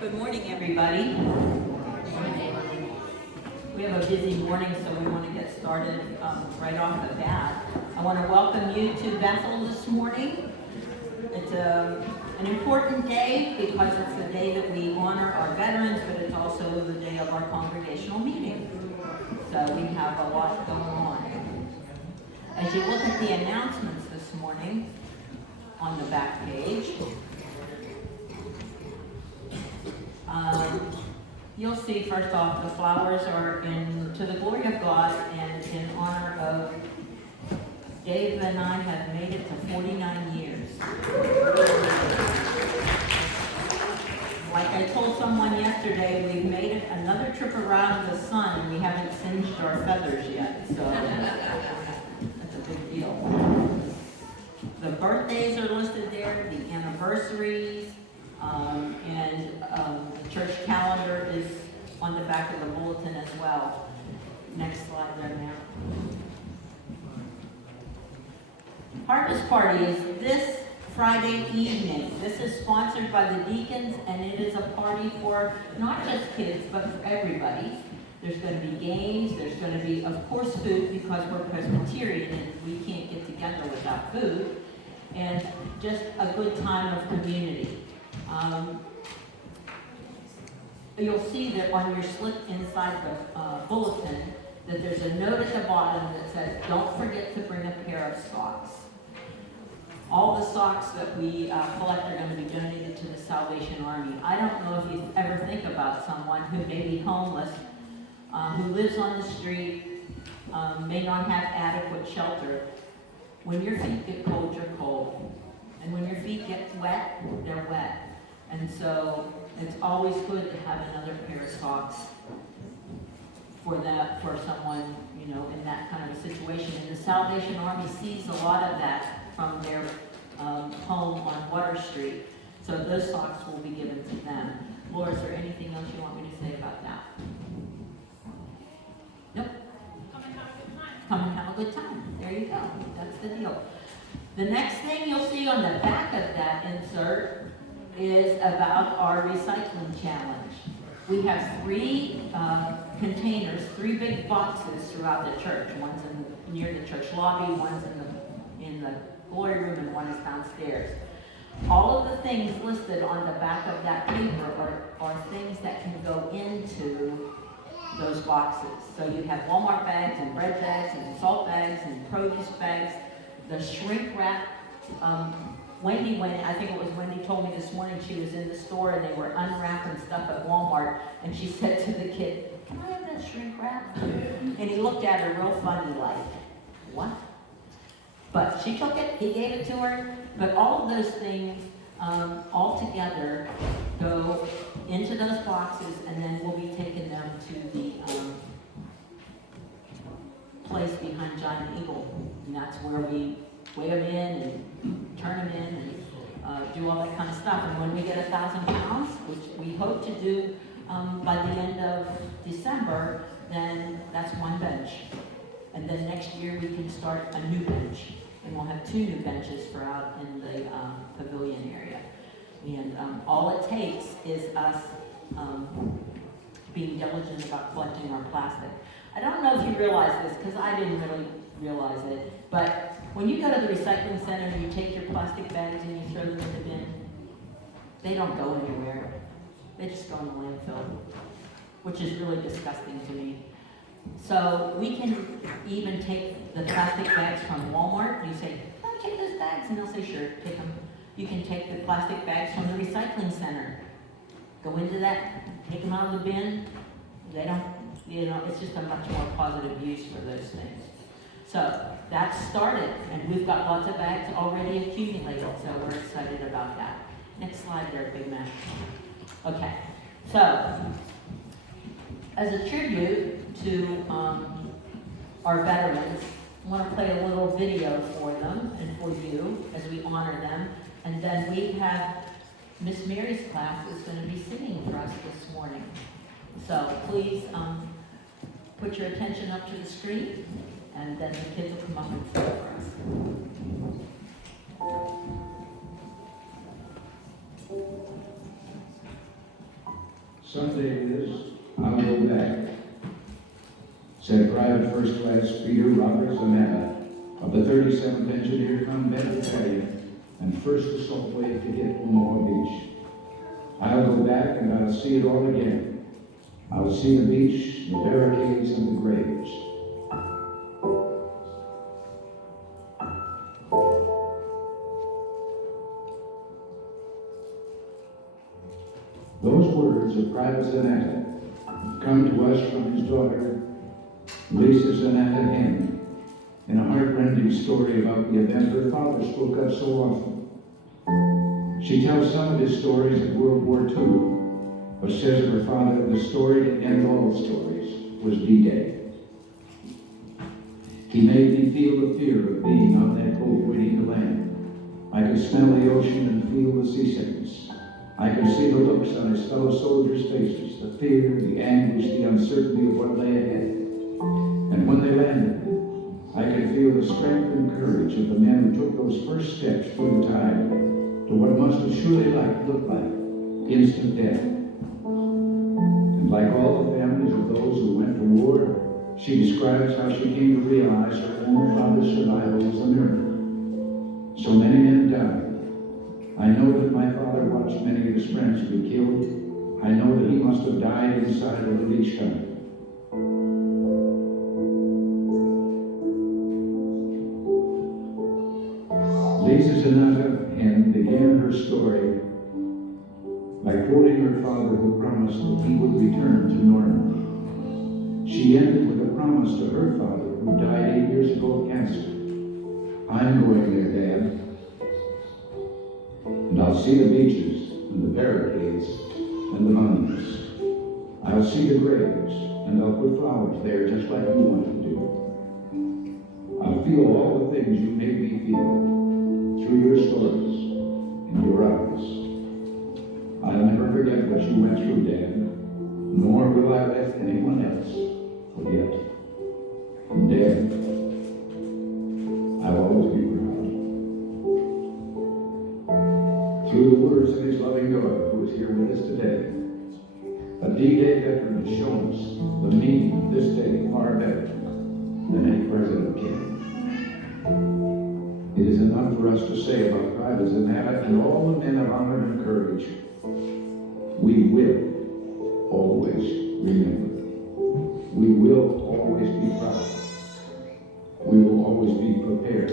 Good morning, everybody. We have a busy morning, so we want to get started right off the bat. I want to welcome you to Bethel this morning. It's an important day because it's the day that we honor our veterans, but it's also the day of our congregational meeting. So we have a lot going on. As you look at the announcements this morning on the back page, you'll see first off the flowers are to the glory of God and in honor of Dave and I have made it to 49 years. Like I told someone yesterday, we've made it another trip around the sun and we haven't singed our feathers yet, so that's a big deal. The birthdays are listed there, the anniversaries, and the church calendar is on the back of the bulletin as well. Next slide there now. Harvest Party is this Friday evening. This is sponsored by the deacons, and it is a party for not just kids, but for everybody. There's going to be games. There's going to be, of course, food because we're Presbyterian and we can't get together without food, and just a good time of community. You'll see that on your slip inside the bulletin that there's a note at the bottom that says, don't forget to bring a pair of socks. All the socks that we collect are going to be donated to the Salvation Army. I don't know if you ever think about someone who may be homeless, who lives on the street, may not have adequate shelter. When your feet get cold, you're cold. And when your feet get wet, they're wet. And so it's always good to have another pair of socks for someone, in that kind of a situation. And the Salvation Army sees a lot of that from their home on Water Street. So those socks will be given to them. Laura, is there anything else you want me to say about that? Nope. Come and have a good time. Come and have a good time. There you go. That's the deal. The next thing you'll see on the back of that insert is about our recycling challenge. We have three containers, three big boxes throughout the church. One's near the church lobby, one's in the glory room, and one is downstairs. All of the things listed on the back of that paper are things that can go into those boxes. So you have Walmart bags and bread bags and salt bags and produce bags. The shrink wrap, I think it was Wendy told me this morning she was in the store and they were unwrapping stuff at Walmart, and she said to the kid, "Can I have that shrink wrap?" And he looked at her real funny like, "What?" But she took it, he gave it to her, but all of those things all together go into those boxes, and then we'll be taking them to the place behind Giant Eagle, and that's where we weigh them in and turn them in and do all that kind of stuff. And when we get 1,000 pounds, which we hope to do by the end of December, then that's one bench. And then next year we can start a new bench. And we'll have 2 new benches for out in the pavilion area. And all it takes is us being diligent about collecting our plastic. I don't know if you realize this, because I didn't really realize it, but when you go to the recycling center and you take your plastic bags and you throw them in the bin, they don't go anywhere. They just go in the landfill, which is really disgusting to me. So we can even take the plastic bags from Walmart. You say, "Oh, take those bags," and they'll say, "Sure, take them." You can take the plastic bags from the recycling center. Go into that, take them out of the bin. They don't, it's just a much more positive use for those things. So that's started, and we've got lots of bags already accumulated, so we're excited about that. Next slide there, Big Man. Okay, so as a tribute to our veterans, I want to play a little video for them and for you as we honor them. And then we have Miss Mary's class is going to be singing for us this morning. So please put your attention up to the screen, and then the kids will come up and sing for us. Someday, Liz, I'll go back, said Private First Class Peter Robert Zanetta of the 37th Engineer Combat Battalion and 1st Assault Wave to hit Omaha Beach. I'll go back and I'll see it all again. I'll see the beach, the barricades, and the graves. Those words of Private Zanetta come to us from his daughter, Lisa Zanetta Henry, in a heartrending story about the event her father spoke of so often. She tells some of his stories of World War II, but says of her father, the story that ended all stories was D-Day. He made me feel the fear of being on that boat waiting to land. I could smell the ocean and feel the seasickness. I could see the looks on his fellow soldiers' faces, the fear, the anguish, the uncertainty of what lay ahead. And when they landed, I could feel the strength and courage of the men who took those first steps through the tide to what must have surely looked like instant death. And like all the families of those who went to war, she describes how she came to realize her own father's survival was a miracle. So many men died. I know that my father watched many of his friends be killed. I know that he must have died inside of the leech tunnel. Lisa Zanetta Henn began her story by quoting her father who promised that he would return to Normandy. She ended with a promise to her father who died 8 years ago of cancer. I'm going there, Dad. And I'll see the beaches and the barricades and the monuments. I'll see the graves and I'll put flowers there just like you wanted to do. I'll feel all the things you made me feel through your stories and your eyes. I'll never forget what you went through, Dad, nor will I let anyone else forget. And Dad, I'll always be proud. Through the words of his loving daughter, who is here with us today, a D-Day veteran has shown us the meaning of this day far better than any president can. It is enough for us to say about Private Zanetta and all the men of honor and courage. We will always remember. We will always be proud. We will always be prepared